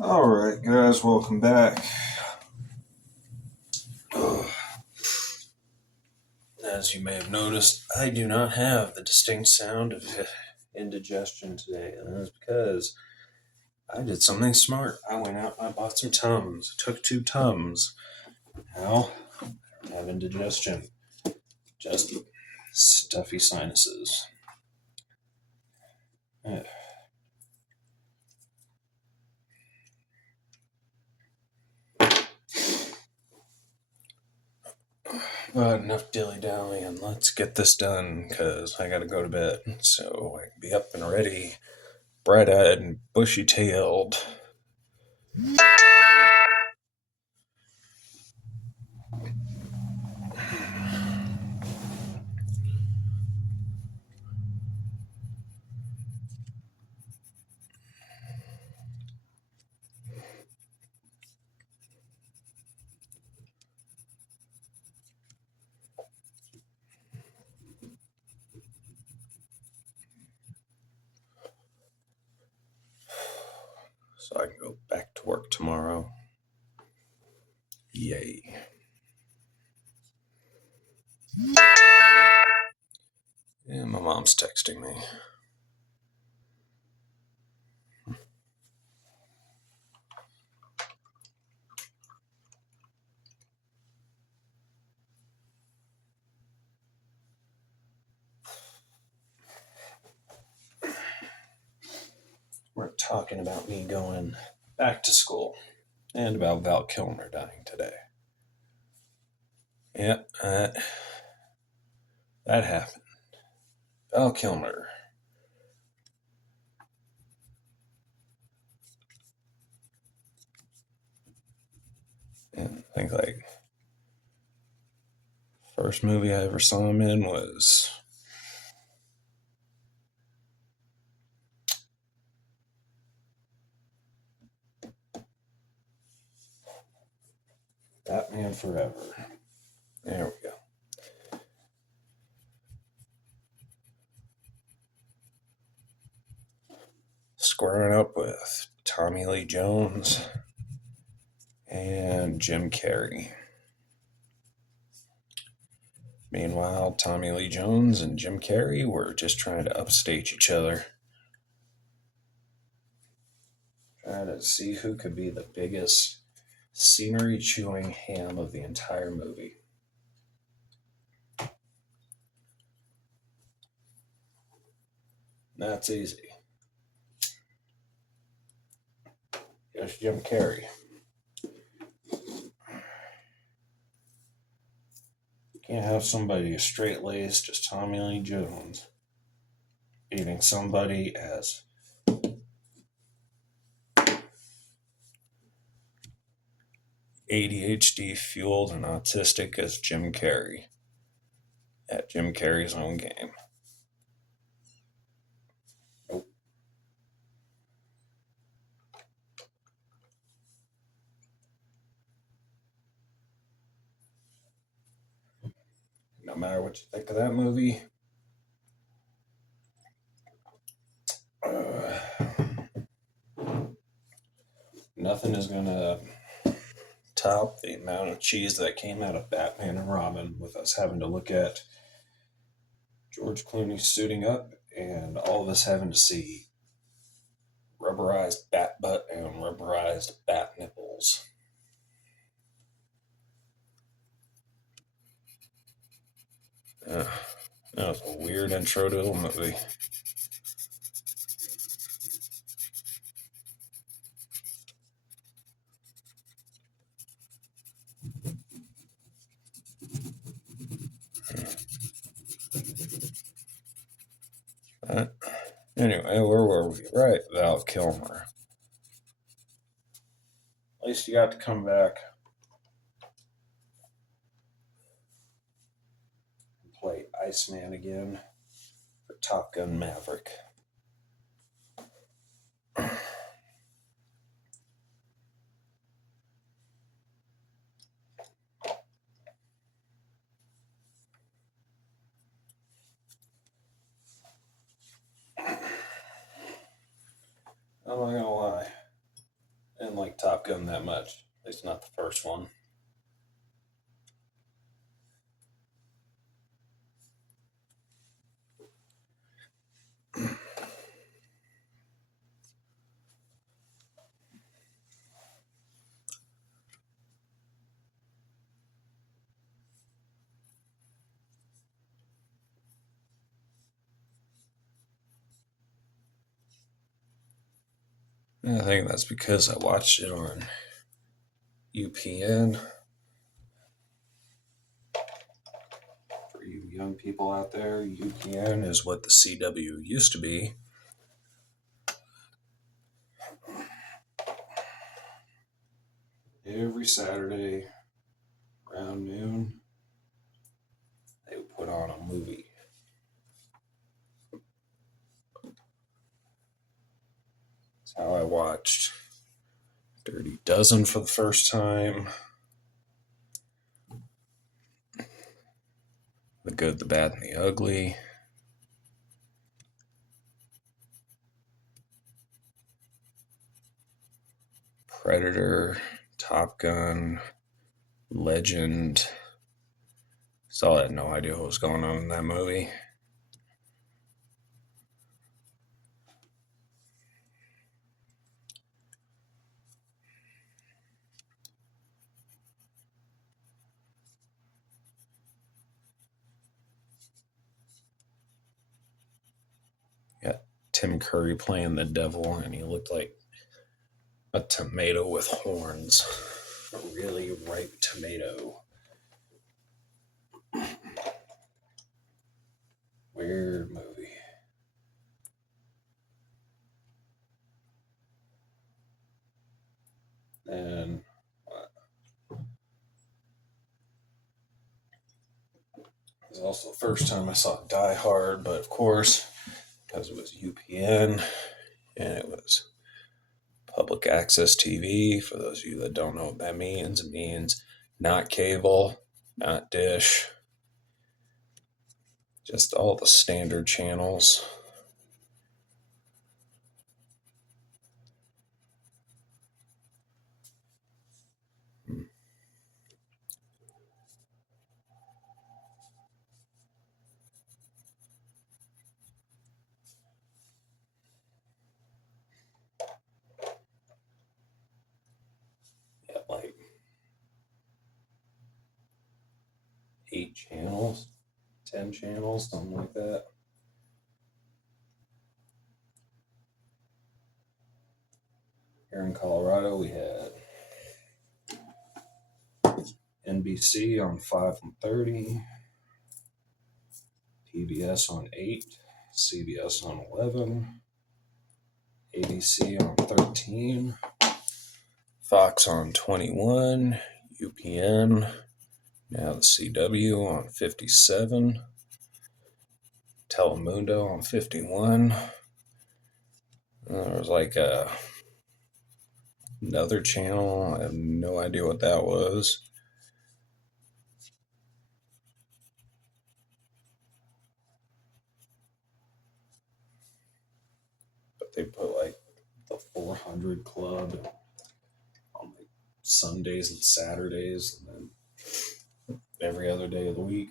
All right, guys, welcome back. As you may have noticed, I do not have the distinct sound of indigestion today, and that's because I did something smart. I went out and I bought some Tums. I took 2 Tums. How? I don't have indigestion, just stuffy sinuses. Eh. But enough dilly dallying. Let's get this done because I gotta go to bed so I can be up and ready, bright eyed and bushy tailed. So I can go back to work tomorrow. Yay. And my mom's texting me. We're talking about me going back to school and about Val Kilmer dying today. Yeah, that happened. Val Kilmer. And I think like first movie I ever saw him in was Batman Forever. There we go. Squaring up with Tommy Lee Jones and Jim Carrey. Meanwhile, Tommy Lee Jones and Jim Carrey were just trying to upstage each other. Trying to see who could be the biggest scenery chewing ham of the entire movie. That's easy. Here's Jim Carrey. You can't have somebody as straight laced as Tommy Lee Jones beating somebody as ADHD fueled and autistic as Jim Carrey at Jim Carrey's own game. Nope. No matter what you think of that movie, uh, nothing is going to top the amount of cheese that came out of Batman and Robin with us having to look at George Clooney suiting up and all of us having to see rubberized bat butt and rubberized bat nipples. That was a weird intro to a movie. But anyway, where were we? Right, Val Kilmer. At least you got to come back and play Iceman again for Top Gun Maverick. I'm not gonna lie. In didn't like Top Gun that much. At least not the first one. I think that's because I watched it on UPN. For you young people out there, UPN is what the CW used to be. Every Saturday around noon, they would put on a movie. That's how I watched Dirty Dozen for the first time. The Good, the Bad, and the Ugly. Predator, Top Gun, Legend. So I had no idea what was going on in that movie. Yeah, Tim Curry playing the devil, and he looked like a tomato with horns. A really ripe tomato. Weird movie. And it was also the first time I saw Die Hard, but of course, because it was UPN and it was public access TV. For those of you that don't know what that means, it means not cable, not dish, just all the standard channels. Yeah, like 8 channels, 10 channels, something like that. Here in Colorado, we had NBC on 5 and 30, PBS on 8, CBS on 11, ABC on 13, Fox on 21, UPN, now the CW on 57, Telemundo on 51. There was like another channel. I have no idea what that was. But they put like the 400 Club on like Sundays and Saturdays, and then every other day of the week.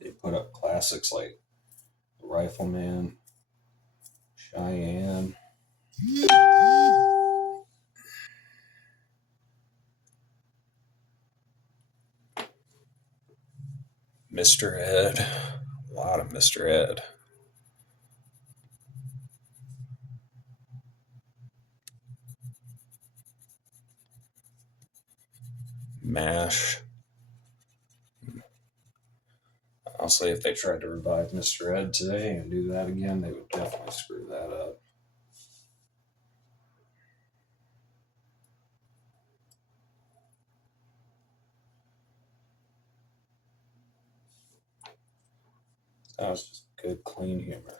They put up classics like Rifleman, Cheyenne, Mr. Ed, a lot of Mr. Ed. MASH. I'll say if they tried to revive Mr. Ed today and do that again, they would definitely screw that up. That was just good, clean humor.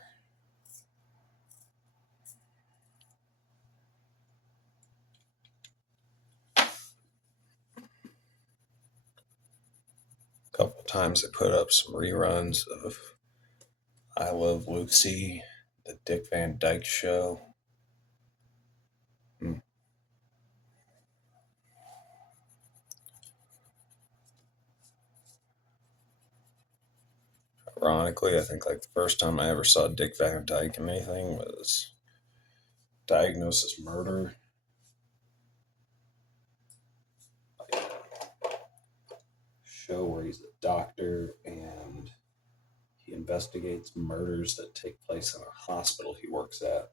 A couple of times they put up some reruns of I Love Lucy, the Dick Van Dyke Show. Ironically, I think like the first time I ever saw Dick Van Dyke in anything was Diagnosis Murder. Show where he's a doctor and he investigates murders that take place in a hospital he works at.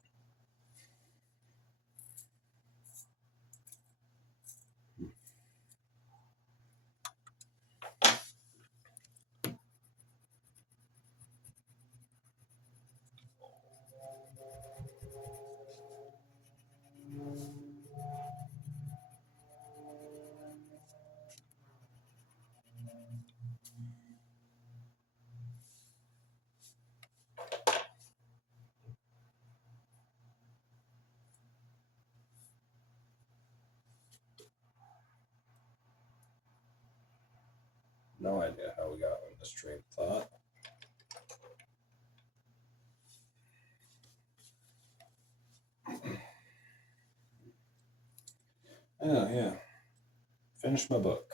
No idea how we got on this train of thought. Oh, yeah. Finished my book.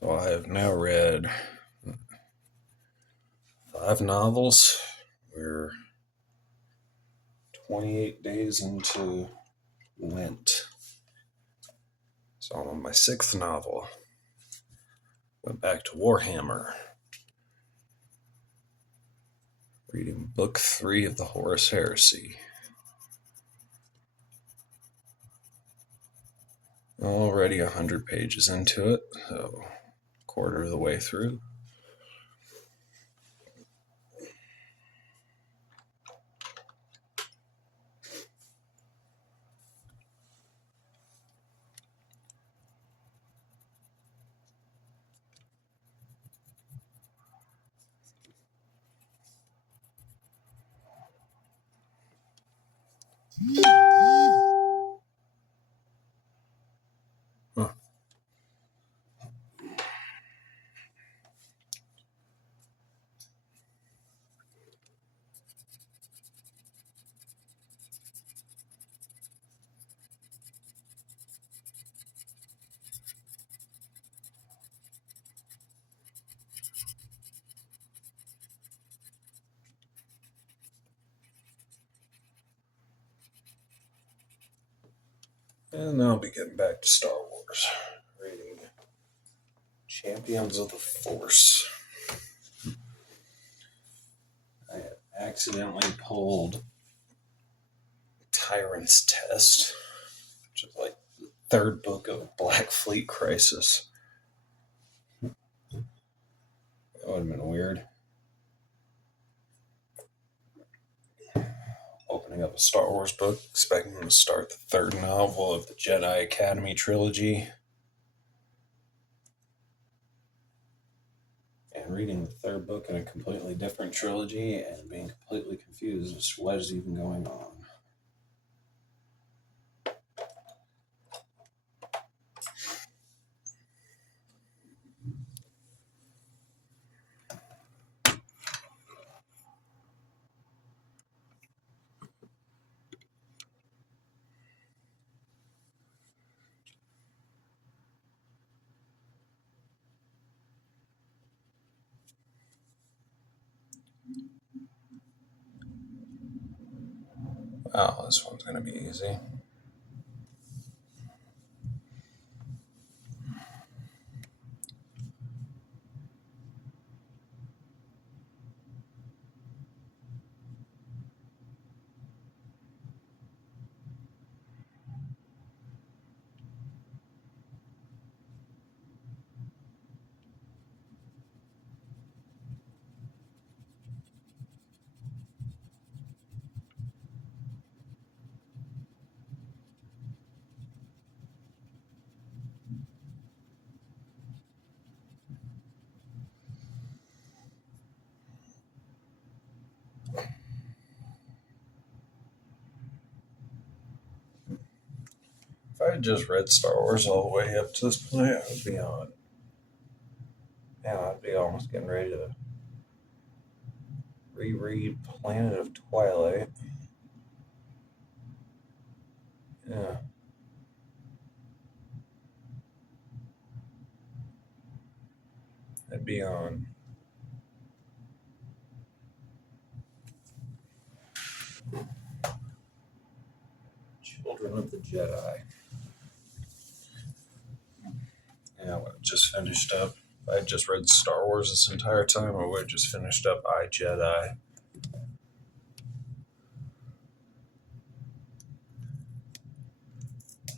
So I have now read 5 novels. We're 28 days into Lent. So I'm on my 6th novel. Went back to Warhammer. Reading book 3 of the Horus Heresy. Already 100 pages into it, so quarter of the way through. Huh. And then I'll be getting back to Star Wars. Reading Champions of the Force. I had accidentally pulled Tyrant's Test, which is like the 3rd book of Black Fleet Crisis. That would have been weird. Opening up a Star Wars book, expecting to start the 3rd novel of the Jedi Academy trilogy. And reading the 3rd book in a completely different trilogy and being completely confused as to what is even going on. Oh, this one's going to be easy. I had just read Star Wars all the way up to this point, I would be on. Yeah, I'd be almost getting ready to reread Planet of Twilight. Yeah, I'd be on. Children of the Jedi. Yeah, I just finished up. I just read Star Wars this entire time. I would have just finished up I Jedi.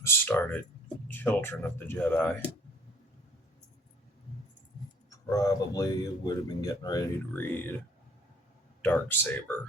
Started Children of the Jedi. Probably would have been getting ready to read Dark Saber.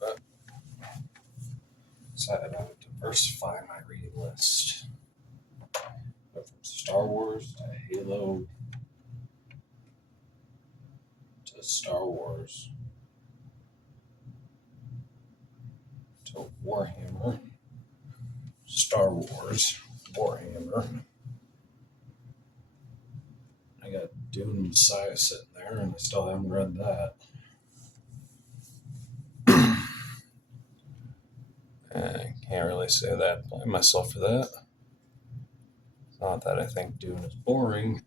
But decided I would diversify my reading list. Go from Star Wars to Halo to Star Wars to Warhammer, Star Wars, Warhammer. I got Dune Messiah sitting there, and I still haven't read that. I can't really say that. I blame myself for that. It's not that I think Dune is boring.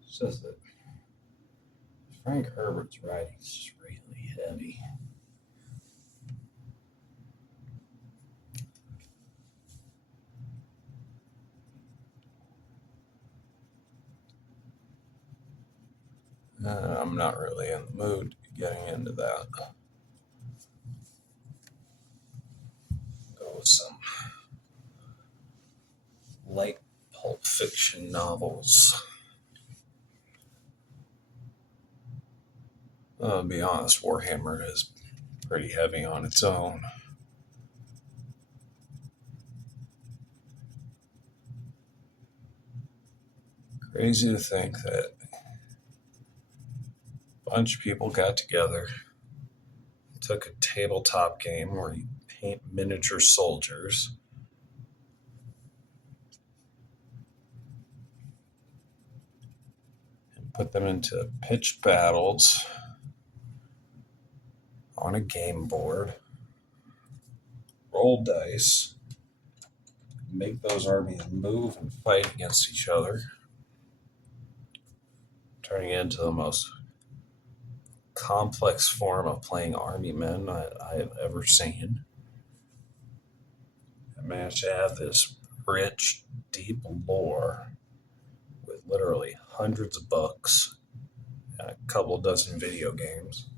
It's just that Frank Herbert's writing is just really heavy. I'm not really in the mood getting into that. Go with some light pulp fiction novels. I'll be honest, Warhammer is pretty heavy on its own. Crazy to think that a bunch of people got together, took a tabletop game where you paint miniature soldiers, and put them into pitched battles on a game board, roll dice, make those armies move and fight against each other, turning it into the most complex form of playing army men I have ever seen. I managed to have this rich, deep lore with literally hundreds of books and a couple dozen video games.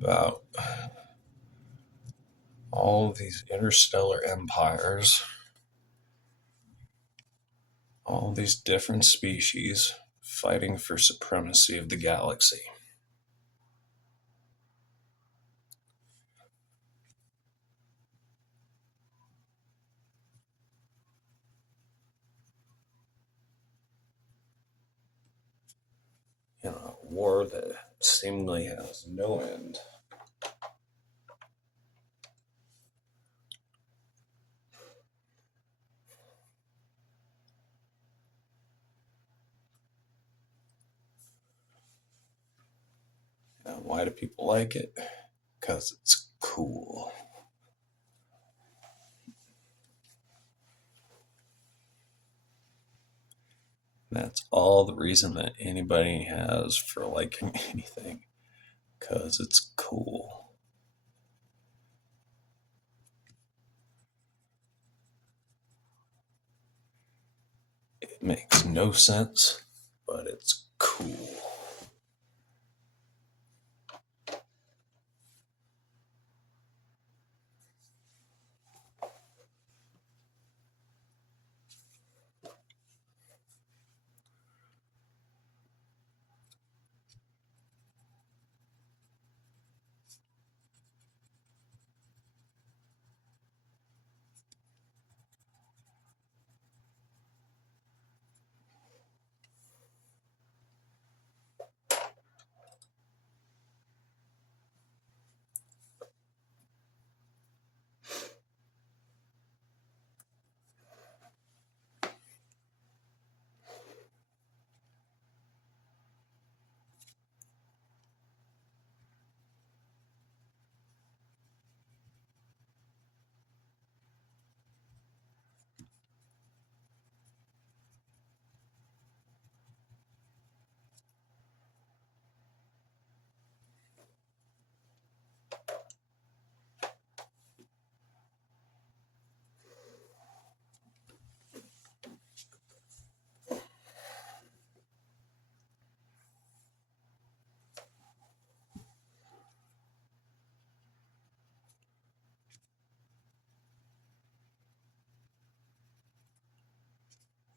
About all of these interstellar empires, all these different species fighting for supremacy of the galaxy. war that seemingly has no end. And why do people like it? Because it's cool. That's all the reason that anybody has for liking anything. Because it's cool. It makes no sense, but it's cool.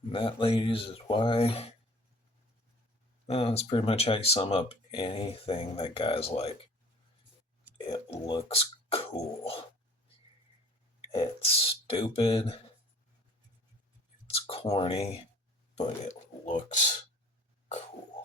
And that, ladies, is why that's pretty much how you sum up anything that guys like. It looks cool. It's stupid. It's corny, but it looks cool.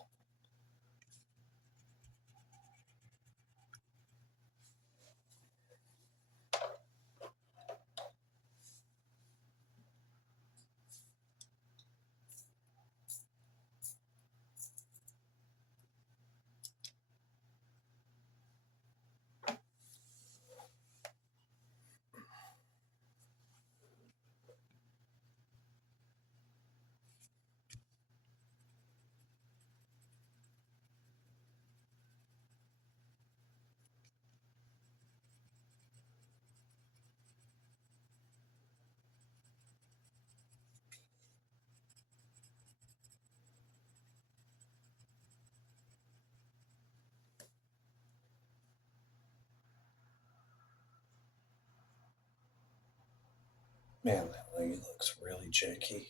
Man, that lady looks really janky.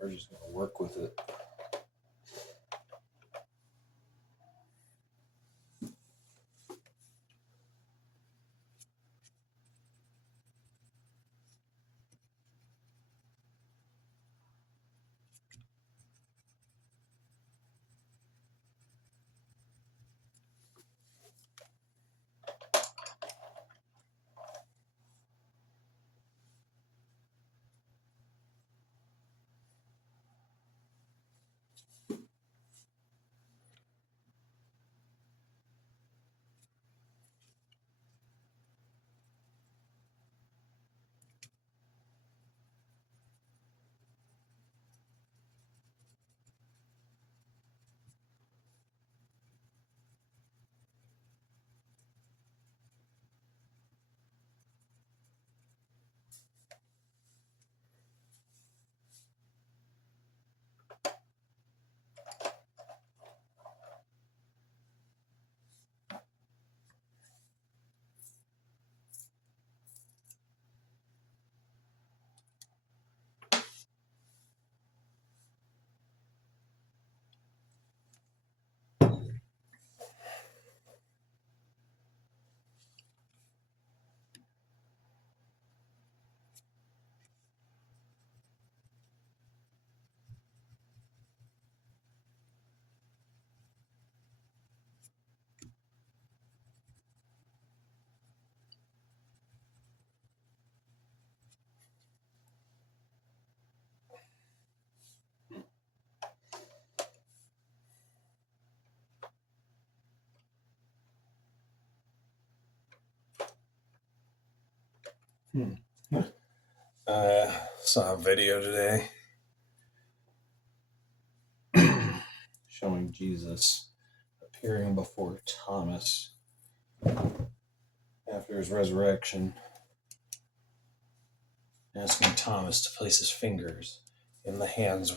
We're just going to work with it. Saw a video today showing Jesus appearing before Thomas after his resurrection, asking Thomas to place his fingers in the hands,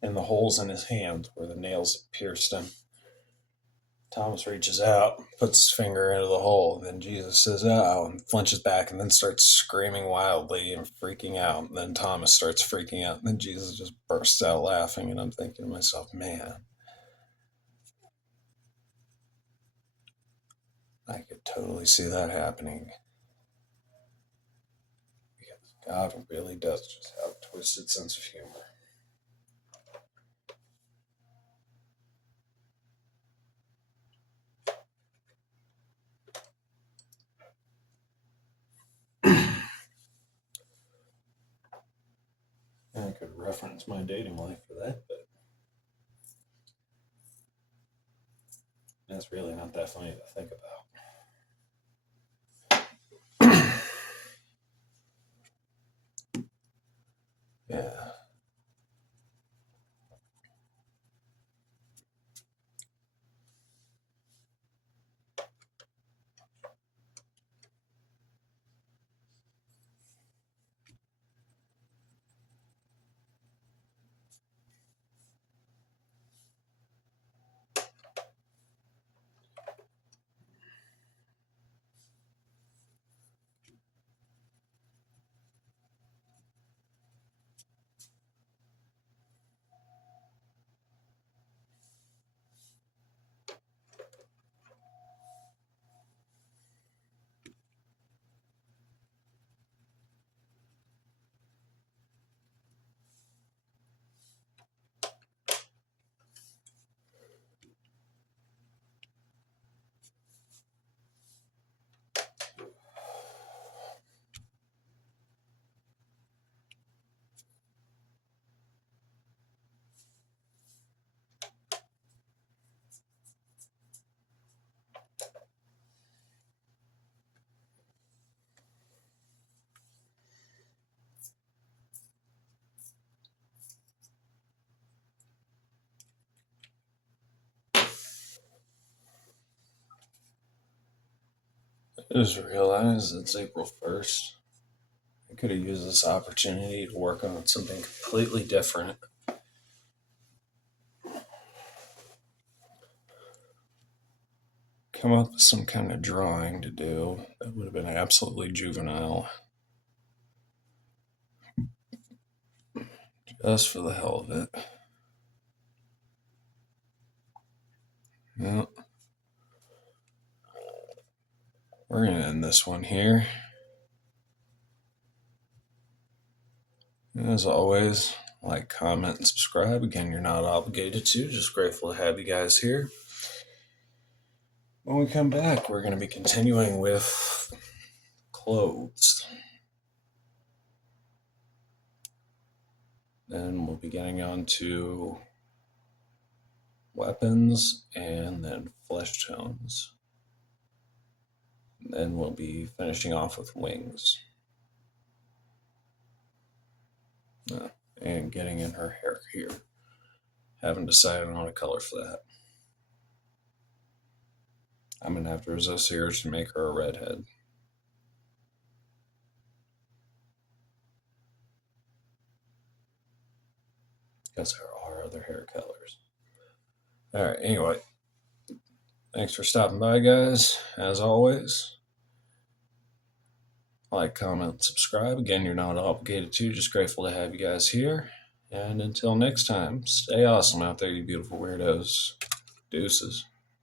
in the holes in his hands where the nails had pierced him. Thomas reaches out, puts his finger into the hole, and then Jesus says, "Oh," and flinches back and then starts screaming wildly and freaking out. And then Thomas starts freaking out, and then Jesus just bursts out laughing. And I'm thinking to myself, man, I could totally see that happening. Because God really does just have a twisted sense of humor. I could reference my dating life for that, but that's really not that funny to think about. Yeah. I just realized it's April 1st. I could have used this opportunity to work on something completely different. Come up with some kind of drawing to do that would have been absolutely juvenile. Just for the hell of it. Well, we're going to end this one here. As always, like, comment, and subscribe. Again, you're not obligated to. Just grateful to have you guys here. When we come back, we're going to be continuing with clothes. Then we'll be getting on to weapons and then flesh tones. Then we'll be finishing off with wings. And getting in her hair here. Haven't decided on a color for that. I'm going to have to resist the urge to make her a redhead. Because there are other hair colors. Alright, anyway. Thanks for stopping by, guys. As always, like, comment, subscribe. Again, you're not obligated to. Just grateful to have you guys here. And until next time, stay awesome out there, you beautiful weirdos. Deuces.